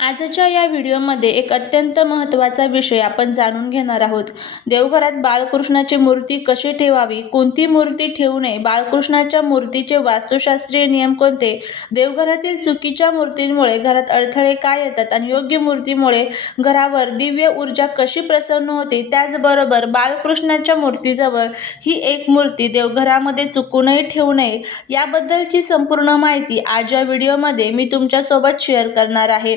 आजच्या या व्हिडिओमध्ये एक अत्यंत महत्त्वाचा विषय आपण जाणून घेणार आहोत. देवघरात बाळकृष्णाची मूर्ती कशी ठेवावी कोणती मूर्ती ठेवू नये बाळकृष्णाच्या मूर्तीचे वास्तुशास्त्रीय नियम कोणते देवघरातील चुकीच्या मूर्तींमुळे घरात अडथळे काय येतात आणि योग्य मूर्तीमुळे घरावर दिव्य ऊर्जा कशी प्रसन्न होते त्याचबरोबर बाळकृष्णाच्या मूर्तीजवळ ही एक मूर्ती देवघरामध्ये चुकूनही ठेवू नये याबद्दलची संपूर्ण माहिती आज या व्हिडिओमध्ये मी तुमच्यासोबत शेअर करणार आहे.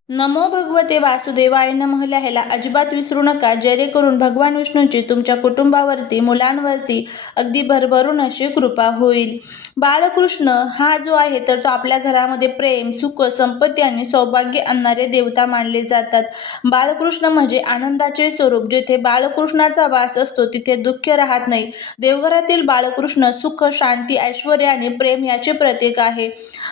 नमो भगवते वासुदेवाय नमः ह्याला अजिबात विसरू नका. जेणेकरून भगवान विष्णूंची तुमच्या कुटुंबावरती मुलांवरती अगदी भरभरून अशी कृपा होईल. बाळकृष्ण हा जो आहे तर तो आपल्या घरामध्ये प्रेम सुख संपत्ती आणि सौभाग्य आणणारे देवता मानले जातात. बाळकृष्ण म्हणजे आनंदाचे स्वरूप. जिथे बाळकृष्णाचा वास असतो तिथे दुःख राहत नाही. देवघरातील बाळकृष्ण सुख शांती ऐश्वर आणि प्रेम याचे प्रतीक आहे.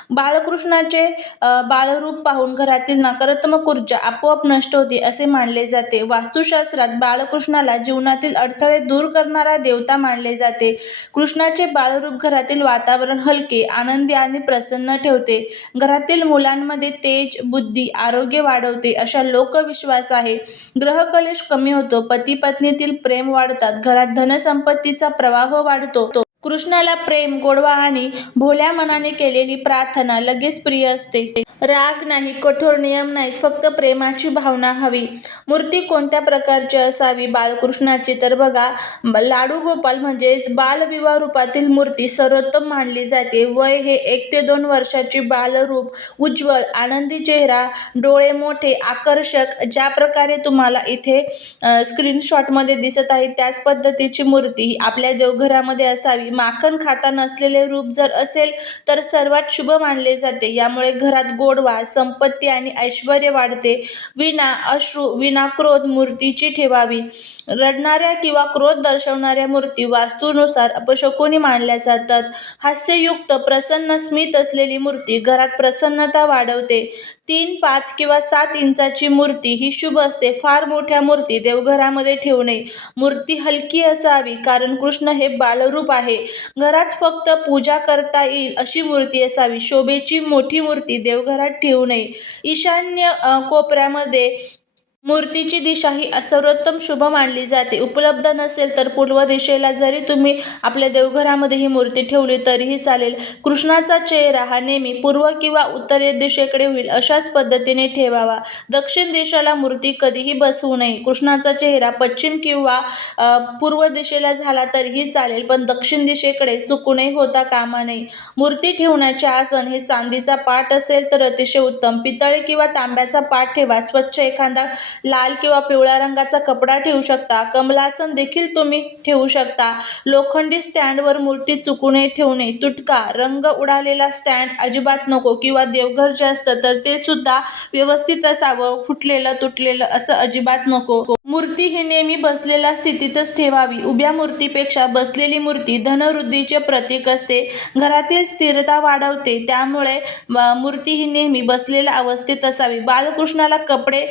बाळकृष्णाचे बाळरूप पाहून घरातील नकारात्मक ऊर्जा आपोआप नष्ट होते असे मानले जाते. वास्तुशास्त्रात बाळकृष्णाला जीवनातील अडथळे दूर करणारा देवता मानले जाते. कृष्णाचे बाळरूप घरातील वातावरण हलके आनंदी आणि प्रसन्न ठेवते. घरातील मुलांमध्ये तेज बुद्धी आरोग्य वाढवते अशा लोकविश्वास आहे. ग्रहकलेश कमी होतो पती पत्नीतील प्रेम वाढतात घरात धनसंपत्तीचा प्रवाह वाढतो. कृष्णाला प्रेम गोडवा आणि भोल्या मनाने केलेली प्रार्थना लगेच प्रिय असते. राग नाही कठोर नियम नाहीत फक्त प्रेमाची भावना हवी. मूर्ती कोणत्या प्रकारची असावी? बाळकृष्णाची तर बघा लाडू गोपाल म्हणजेच बालविवाह रूपातील मूर्ती सर्वोत्तम मानली जाते. वय हे एक ते दोन वर्षाची बालरूप उज्ज्वल आनंदी चेहरा डोळे मोठे आकर्षक ज्या प्रकारे तुम्हाला इथे स्क्रीनशॉटमध्ये दिसत आहे त्याच पद्धतीची मूर्ती ही आपल्या देवघरामध्ये असावी. माखण खाता नसलेले रूप जर असेल तर सर्वात शुभ मानले जाते. यामुळे घरात गोडवा संपत्ती आणि ऐश्वर वाढते. विना अश्रू विना क्रोध मूर्तीची ठेवावी. रडणाऱ्या किंवा क्रोध दर्शवणाऱ्या मूर्ती वास्तूनुसार अपशकुनी मानल्या जातात. हास्ययुक्त प्रसन्न स्मित असलेली मूर्ती घरात प्रसन्नता वाढवते. तीन पाच किंवा सात इंचाची मूर्ती ही शुभ असते. फार मोठ्या मूर्ती देवघरामध्ये ठेवणे मूर्ती हलकी असावी कारण कृष्ण हे बालरूप आहे. घरात फक्त पूजा करता येईल अशी मूर्ती असावी. शोभेची मोठी मूर्ती देवघरात ठेवू नये. ईशान्य कोपऱ्यामध्ये मूर्तीची दिशा ही सर्वोत्तम शुभ मानली जाते. उपलब्ध नसेल तर पूर्व दिशेला जरी तुम्ही आपल्या देवघरामध्ये ही मूर्ती ठेवली तरीही चालेल. कृष्णाचा चेहरा हा नेहमी पूर्व किंवा उत्तरे दिशेकडे होईल अशाच पद्धतीने ठेवावा. दक्षिण दिशेला मूर्ती कधीही बसवू नये. कृष्णाचा चेहरा पश्चिम किंवा पूर्व दिशेला झाला तरीही चालेल पण दक्षिण दिशेकडे चुकूनही होता कामा नये. मूर्ती ठेवण्याचे आसन हे चांदीचा पाट असेल तर अतिशय उत्तम. पितळी किंवा तांब्याचा पाट ठेवा. स्वच्छ एखादा लाल किंवा पिवळ्या रंगाचा कपडा ठेवू शकता. कमलासन देखील तुम्ही ठेवू शकता. लोखंडी स्टँडवर मूर्ती चुकू नये ठेवणे तुटका रंग उडालेला स्टँड अजिबात नको किंवा देवघर जे असतं तर ते सुद्धा व्यवस्थित असावं फुटलेलं तुटलेलं असं अजिबात नको. मूर्ती ही नेहमी बसलेल्या स्थितीतच ठेवावी. उभ्या मूर्तीपेक्षा बसलेली मूर्ती धनवृद्धीचे प्रतीक असते. घरातील स्थिरता वाढवते. त्यामुळे म- मूर्ती ही नेहमी बसलेल्या अवस्थेत असावी. बालकृष्णाला कपडे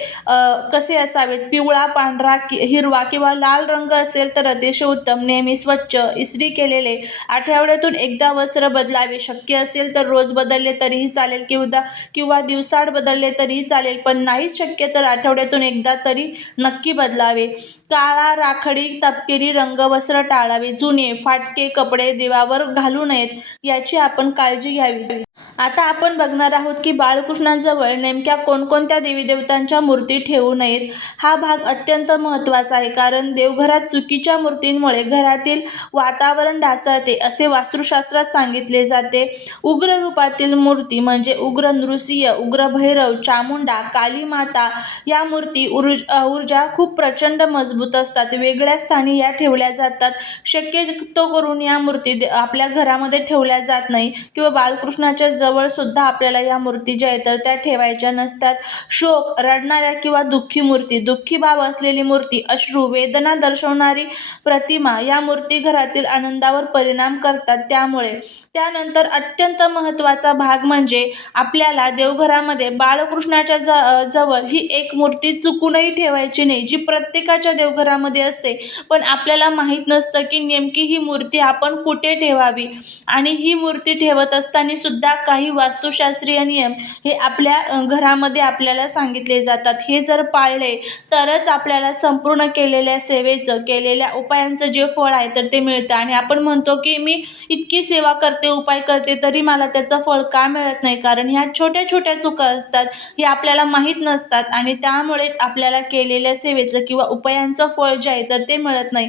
कसे असावेत? पिवळा पांढरा कि हिरवा किंवा लाल रंग असेल तर अतिशय उत्तम. नेहमी स्वच्छ इस्त्री केलेले आठवड्यातून एकदा वस्त्र बदलावे. शक्य असेल तर रोज बदलले तरीही चालेल किंवा किंवा दिवसाड बदलले तरीही चालेल पण नाहीच शक्य तर आठवड्यातून एकदा तरी नक्की बदलावे. काळा राखडी तपकिरी रंग वस्त्र टाळावे जुने फाटके कपडे देवावर घालू नयेत याची आपण काळजी घ्यावी. आता आपण बघणार आहोत की बाळकृष्णाजवळ नेमक्या कोणकोणत्या देवी देवतांच्या मूर्ती ठेवू नयेत. हा भाग अत्यंत महत्त्वाचा आहे कारण देवघरात चुकीच्या मूर्तींमुळे घरातील वातावरण ढासळते असे वास्तुशास्त्रात सांगितले जाते. उग्र रूपातील मूर्ती म्हणजे उग्र नृसिंह उग्र भैरव चामुंडा काली माता या मूर्ती ऊर्ज ऊर्जा खूप प्रचंड मजबूत मजबूत असतात वेगळ्या स्थानी या ठेवल्या जातात. शक्यतो करून या मूर्ती आपल्या घरामध्ये ठेवल्या जात नाही किंवा बाळकृष्णाच्या जवळ सुद्धा आपल्याला या मूर्ती ज्या आहेत तर त्या ठेवायच्या नसतात. शोक रडणाऱ्या किंवा दुःखी मूर्ती दुःखी भाव असलेली मूर्ती अश्रू वेदना दर्शवणारी प्रतिमा या मूर्ती घरातील आनंदावर परिणाम करतात त्यामुळे. त्यानंतर अत्यंत महत्त्वाचा भाग म्हणजे आपल्याला देवघरामध्ये बाळकृष्णाच्या ज जवळ ही एक मूर्ती चुकूनही ठेवायची नाही जी प्रत्येकाच्या देव देवघरामध्ये असते. पण आपल्याला माहीत नसतं की नेमकी ही मूर्ती आपण कुठे ठेवावी? आणि ही मूर्ती ठेवत असताना सुद्धा काही वास्तुशास्त्रीय नियम हे आपल्या घरामध्ये आपल्याला सांगितले जातात. हे जर पाळले तरच आपल्याला संपूर्ण केलेल्या सेवेचं केलेल्या उपायांचं जे फळ आहे तर ते मिळतं. आणि आपण म्हणतो की मी इतकी सेवा करते उपाय करते तरी मला त्याचं फळ का मिळत नाही? कारण ह्या छोट्या छोट्या चुका असतात हे आपल्याला माहीत नसतात. आणि त्यामुळेच आपल्याला केलेल्या सेवेचं किंवा उपायांचं फळ जे आहे तर ते मिळत नाही.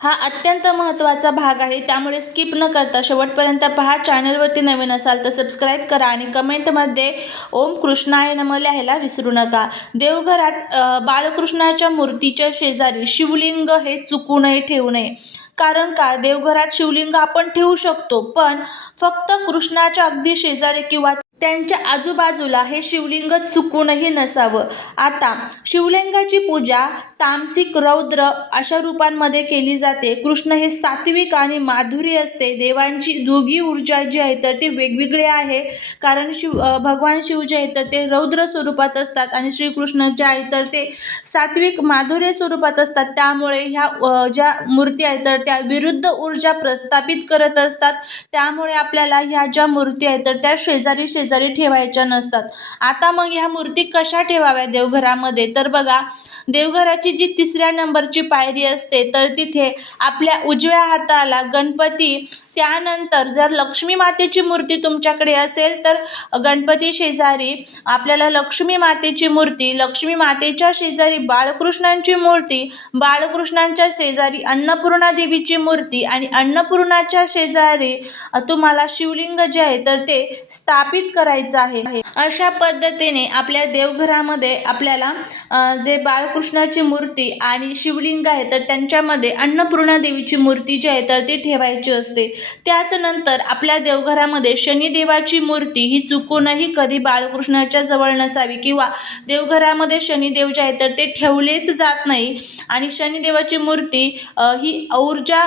हा अत्यंत महत्त्वाचा भाग आहे. त्यामुळे स्किप न करता शेवटपर्यंत पहा. चॅनलवरती नवीन असाल तर सबस्क्राईब करा आणि कमेंटमध्ये ओम कृष्णाय नम लिहायला विसरू नका. देवघरात बाळकृष्णाच्या मूर्तीच्या शेजारी शिवलिंग हे चुकू नये ठेवू नये. कारण का? देवघरात शिवलिंग आपण ठेवू शकतो पण फक्त कृष्णाच्या अगदी शेजारी किंवा त्यांच्या आजूबाजूला हे शिवलिंग चुकूनही नसावं. आता शिवलिंगाची पूजा तामसिक रौद्र अशा रूपांमध्ये केली जाते. कृष्ण हे सात्विक आणि माधुरी असते. देवांची दोघी ऊर्जा जी आहे तर ती वेगवेगळी आहे. कारण शिव भगवान शिव जे आहेत तर ते रौद्र स्वरूपात असतात आणि श्रीकृष्ण जे आहे तर ते सात्विक माधुर्य स्वरूपात असतात. त्यामुळे ह्या ज्या मूर्ती आहेत तर त्या विरुद्ध ऊर्जा प्रस्थापित करत असतात. त्यामुळे आपल्याला ह्या ज्या मूर्ती आहेत तर त्या शेजारी शेजारी ठेवायच्या नसतात. आता मग ह्या मूर्ती कशा ठेवाव्या देवघरामध्ये? तर बघा देवघराची जी तिसऱ्या नंबरची पायरी असते तर तिथे आपल्या उजव्या हाताला गणपती त्यानंतर जर लक्ष्मी मातेची मूर्ती तुमच्याकडे असेल तर गणपती शेजारी आपल्याला लक्ष्मी मातेची मूर्ती लक्ष्मी मातेच्या शेजारी बाळकृष्णांची मूर्ती बाळकृष्णांच्या शेजारी अन्नपूर्णा देवीची मूर्ती आणि अन्नपूर्णाच्या शेजारी तुम्हाला शिवलिंग जे आहे तर ते स्थापित करायचं आहे. अशा पद्धतीने आपल्या देवघरामध्ये आपल्याला जे बाळकृष्णाची मूर्ती आणि शिवलिंग आहे तर त्यांच्यामध्ये अन्नपूर्णा देवीची मूर्ती जी आहे तर ती ठेवायची असते. त्याचनंतर आपल्या देवघरामध्ये शनिदेवाची मूर्ती ही चुकूनही कधी बाळकृष्णाच्या जवळ नसावी किंवा देवघरामध्ये शनिदेव जे आहे तर ते ठेवलेच जात नाही. आणि शनिदेवाची मूर्ती ही ऊर्जा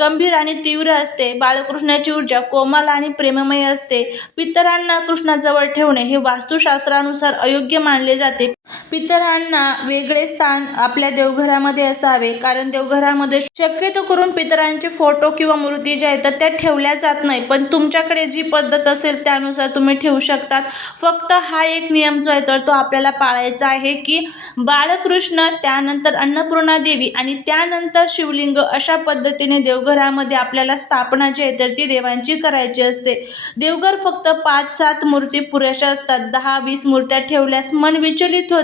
गंभीर आणि तीव्र असते. बाळकृष्णाची ऊर्जा कोमल आणि प्रेममय असते. पितरांना कृष्णाजवळ ठेवणे हे वास्तुशास्त्रानुसार अयोग्य मानले जाते. पितरांना वेगळे स्थान आपल्या देवघरामध्ये असावे. कारण देवघरामध्ये शक्यतो करून पितरांचे फोटो किंवा मूर्ती ज्या आहेत तर त्या ठेवल्या जात नाही. पण तुमच्याकडे जी पद्धत असेल त्यानुसार तुम्ही ठेवू शकतात. फक्त हा एक नियम जो आहे तर तो आपल्याला पाळायचा आहे की बाळकृष्ण त्यानंतर अन्नपूर्णा देवी आणि त्यानंतर शिवलिंग अशा पद्धतीने देवघरामध्ये आपल्याला स्थापना जी आहे तर ती देवांची करायची असते. देवघर फक्त पाच सात मूर्ती पुरेशा असतात. दहा वीस मूर्त्या ठेवल्यास मन विचलित होतं.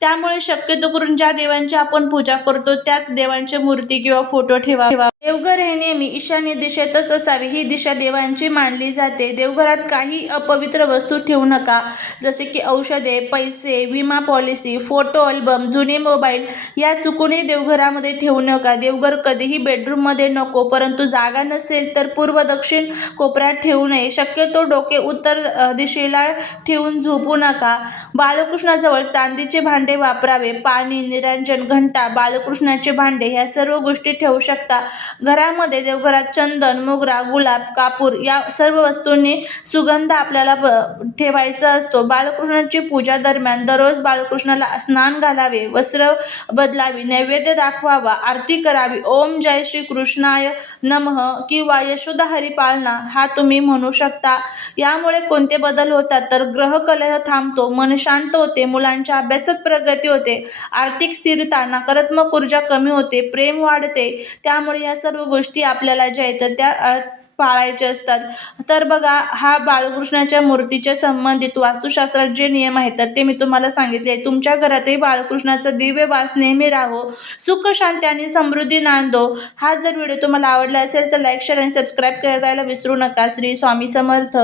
त्यामुळे शक्यतो करून ज्या देवांची आपण पूजा करतो त्याच देवांच्या मूर्ती किंवा फोटो ठेवा. देवघर हे नेहमी ईशान्य दिशेतच असावे. ही दिशा देवांची मानली जाते. देवघरात काही अपवित्र वस्तू ठेवू नका. जसे की औषधे पैसे विमा पॉलिसी फोटो अल्बम जुने मोबाईल या चुकूनही देवघरामध्ये ठेवू नका. देवघर कधीही बेडरूममध्ये नको परंतु जागा नसेल तर पूर्व दक्षिण कोपऱ्यात ठेवू नये. शक्यतो डोके उत्तर दिशेला ठेवून झोपू नका. बाळकृष्णाजवळ चांदीचे भांडे वापरावे. पाणी निरंजन घंटा बाळकृष्णाचे भांडे ह्या सर्व गोष्टी ठेवू शकता. घरामध्ये देवघरात चंदन मोगरा गुलाब कापूर या सर्व वस्तूंनी सुगंध आपल्याला ठेवायचा असतो. बाळकृष्णाची पूजा दरम्यान दररोज बाळकृष्णाला स्नान घालावे वस्त्र बदलावी नैवेद्य दाखवावा आरती करावी ओम जय श्री कृष्णाय नमः किंवा यशोदा हरिपालना हा तुम्ही म्हणू शकता. यामुळे कोणते बदल होतात? तर ग्रहकलह थांबतो मन शांत होते मुलांच्या अभ्यासात प्रगती होते आर्थिक स्थिरता नकारात्मक ऊर्जा कमी होते प्रेम वाढते. त्यामुळे या सर्व गोष्टी आपल्याला ज्या आहेत तर त्या पाळायच्या पाळायचे असतात. तर बघा हा बाळकृष्णाच्या मूर्तीच्या संबंधित वास्तुशास्त्रात जे नियम आहेत तर ते मी तुम्हाला सांगितले तुमच्या घरातही बाळकृष्णाचा दिव्य वास नेहमी राहो. सुख शांती आणि समृद्धी नांदो. हा जर व्हिडिओ तुम्हाला आवडला असेल तर लाईक शेअर आणि सबस्क्राईब करायला विसरू नका. श्री स्वामी समर्थ.